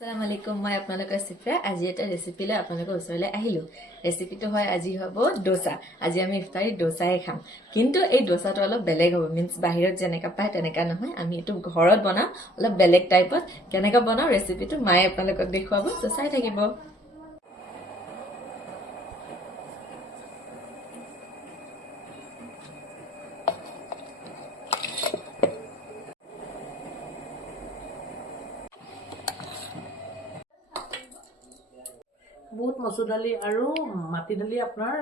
আসসালামু আলাইকুম মই আপোনালোকৰ চিফ্ৰা আজি এটা ৰেচিপি লৈ আপোনালোকৰ ওচৰলৈ আহিলো ৰেচিপিটো হয় আজি হ'ব ডোসা আজি আমি ইফতাৰি ডোসাই খাম কিন্তু এই ডোসাটো অলপ বেলেগ হ'ব মিন্স বাহিৰত যেনেকা পায় তেনেকা নহয় আমি এটো ঘৰত বনাম অলপ বেলেগ টাইপত কেনেকা বনাও ৰেচিপিটো মায়ে আপোনালোকক দেখুৱাব সো চাই থাকিব বুট মচুৰ দালি আৰু মাটি দালি আপোনাৰ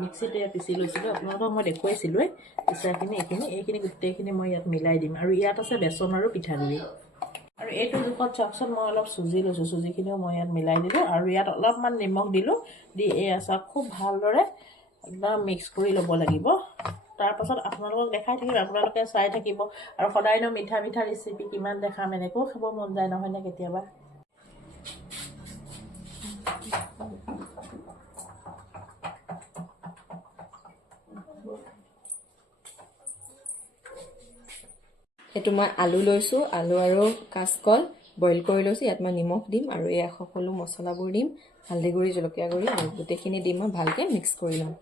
মিক্সিতে পিচি লৈছিলোঁ আপোনালোকক মই দেখুৱাইছিলোঁ এইখিনি গোটেইখিনি মই ইয়াত মিলাই দিম আৰু ইয়াত আছে বেচন আৰু পিঠাগুড়ি আৰু এইটো জোখত চাওকচোন মই অলপ চুজি লৈছোঁ চুজিখিনিও মই ইয়াত মিলাই দিলোঁ আৰু ইয়াত অলপমান নিমখ দিলোঁ দি এই আচাৰ খুব ভালদৰে একদম মিক্স কৰি ল'ব লাগিব তাৰপাছত আপোনালোকক দেখাই থাকিম আপোনালোকে চাই থাকিব আৰু সদায়নো মিঠা মিঠা ৰেচিপি কিমান দেখাম এনেকৈও খাব মন যায় নহয়নে কেতিয়াবা এটো মই আলু লৈছো আলু আৰু কাচকল বইল কৰি লৈছো ইয়াত মই নিমখ দিম আৰু এই সকলো মছলাবোৰ দিম হালধি গুড়ি জলকীয়া গুড়ি আৰু গোটেইখিনি দিম মই ভালকে মিক্স কৰি লম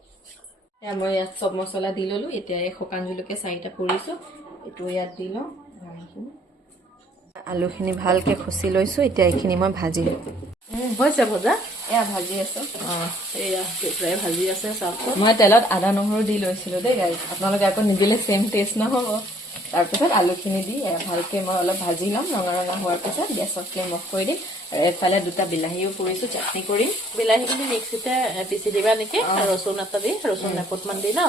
এয়া মই ইয়াত সব মছলা দি ললো এতিয়া এই শুকান জলকীয়া 4টা পৰিছো এটো ইয়াত দি লম আলুখিনি ভালকে খচি লৈছো এতিয়া এইখিনি মই ভাজি লম হৈছে ভজা এয়া ভাজি আছো এয়া প্ৰায় ভাজি আছে চাওকচোন মই তেলত আদা নহৰু দি লৈছিলো দেই গাইজ আপোনালোকে আকৌ নিদিলে সেম টেষ্ট নহব তাৰপিছত আলুখিনি দি ভালকে মই অলপ ভাজি ল'ম ৰঙা ৰঙা হোৱাৰ পিছত গেছৰ ফ্লেম অফ কৰি দিম আৰু এফালে দুটা বিলাহীও কৰিছো চাটনি কৰিম বিলাহীখিনি মিক্সিতে পিচি দিবা নেকি ৰচুন এটা দি ৰচুন এপোটমান দি ন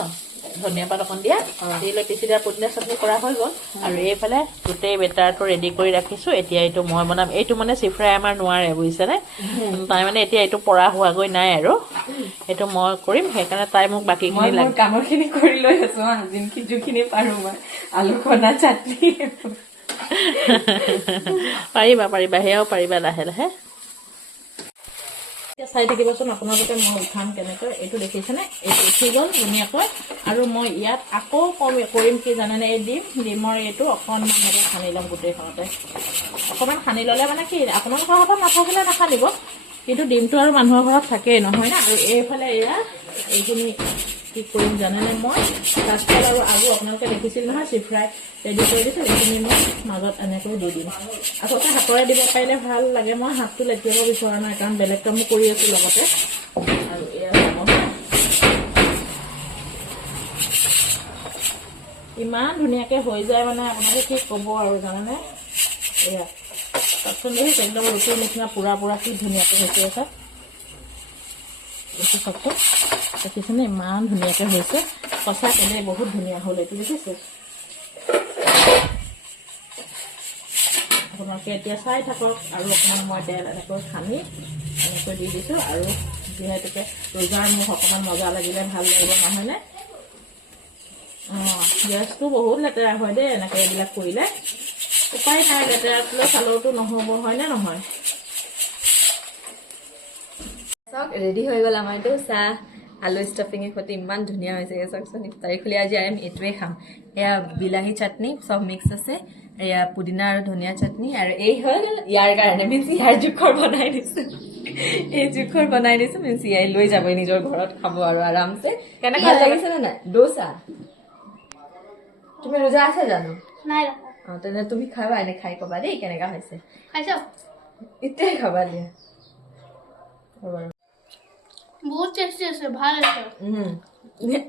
ধনিয়া পাত অকণ দিয়া দি লৈ পিচি দিয়া পুদিনা চাটনি কৰা হৈ গ'ল আৰু এইফালে গোটেই বেটাৰটো ৰেডি কৰি ৰাখিছোঁ এতিয়া এইটো মই বনাম এইটো মানে চিফ্ৰাই আমাৰ নোৱাৰে বুজিছেনে তাই মানে এতিয়া এইটো পৰা হোৱাগৈ নাই আৰু এইটো মই কৰিম সেইকাৰণে তাই মোক বাকীখিনি লাগে কামৰখিনি কৰি লৈ আছো যোনখিনি পাৰো মই আলু কণা চাটনি পাৰিবা পাৰিবা সেয়াও পাৰিবা লাহে লাহে চাই থাকিবচোন আপোনালোকে মই উঠাম কেনেকৈ এইটো দেখিছেনে এইটো উঠি গ'ল ধুনীয়াকৈ আৰু মই ইয়াত আকৌ কৰিম কি জানেনে এই ডিমৰ এইটো অকণমান এনেকৈ সানি ল'ম গোটেইখনতে অকণমান সানি ল'লে মানে কি আপোনালোকৰ ঘৰত নাথাকিলে নাসানিব কিন্তু ডিমটো আৰু মানুহৰ ঘৰত থাকেই নহয় না আৰু এইফালে এয়া এইখিনি কি কৰিম জানেনে মই কাচকল আৰু আলু আপোনালোকে দেখিছিল নহয় চিফ্ৰাই ৰেডি কৰি দিছোঁ এইখিনি মই মাজত এনেকৈ দি দিম আচলতে হাতেৰে দিব পাৰিলে ভাল লাগে মই হাতটো লেটিয়াব বিচৰা নাই কাৰণ বেলেগ কামো কৰি আছোঁ লগতে আৰু এয়া ইমান ধুনীয়াকৈ হৈ যায় মানে আপোনালোকে কি ক'ব আৰু জানেনে এয়া চাওকচোন দেখিছে একদম ৰুটিৰ নিচিনা পুৰা পুৰা কি ধুনীয়াকৈ হৈছে আছে এইটো চাওকচোন দেখিছেনে ইমান ধুনীয়াকৈ হৈছে সঁচাকৈ দেই বহুত ধুনীয়া হ'ল এইটো দেখিছে আপোনালোকে এতিয়া চাই থাকক আৰু অকণমান মই তেল এনেকৈ সানি এনেকৈ দি দিছোঁ আৰু যিহেতুকে ৰোজাৰ মোক অকণমান মজা লাগিলে ভাল লাগিব নহয়নে গেছটো বহুত লেতেৰা হয় দেই এনেকৈ এইবিলাক কৰিলে উপায় নাই লেতেৰাটোলৈ চালেওতো নহ'ব হয়নে নহয় চাওক ৰেডি হৈ গ'ল আমাৰ ডোসা আলু ষ্টাফিঙৰ সৈতে ইমান ধুনীয়া হৈছে চাওকচোন ইফতাৰি খুলি আজি আমি এইটোৱে খাম এয়া বিলাহী চাটনি চব মিক্স আছে এয়া পুদিনা আৰু ধনিয়া চাটনি আৰু এই হ'ল ইয়াৰ কাৰণে মিন্স ইয়াৰ জোখৰ বনাই দিছোঁ এই জোখৰ বনাই দিছোঁ মিন্স ইয়াই লৈ যাব নিজৰ ঘৰত খাব আৰু আৰামছে কেনেকুৱা লাগিছে নে নাই ডোসা তুমি ৰোজা আছে জানো নাই তেনে তুমি খাবা এনে খাই ক'বা দেই কেনেকুৱা হৈছে খাইছ এতিয়াই খাবা দিয়া বহুত টেষ্টি আছে ভাল আছে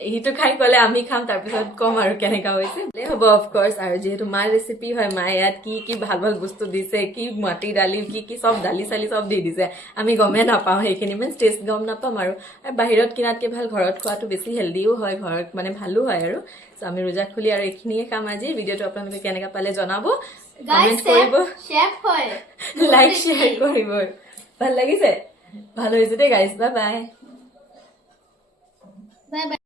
সেইটো খাই গ'লে আমি খাম তাৰপিছত কম আৰু কেনেকুৱা হৈছে হ'ব অফক'ৰ্চ আৰু যিহেতু মাৰ ৰেচিপি হয় মায়ে ইয়াত কি কি ভাল ভাল বস্তু দিছে কি মাটি দালি কি চব দালি চালি চব দি দিছে আমি গমেই নাপাওঁ সেইখিনি মিন্স টেষ্ট গম নাপাম আৰু বাহিৰত কিনাতকৈ ভাল ঘৰত খোৱাটো বেছি হেল্ডিও হয় ঘৰত মানে ভালো হয় আৰু চ' আমি ৰোজা খুলি আৰু এইখিনিয়ে কাম আজি ভিডিঅ'টো আপোনালোকে কেনেকুৱা পালে জনাব কমেণ্ট কৰিব লাইক শ্বেয়াৰ কৰিব ভাল লাগিছে ভাল হৈছে দেই guys bye bye bye bye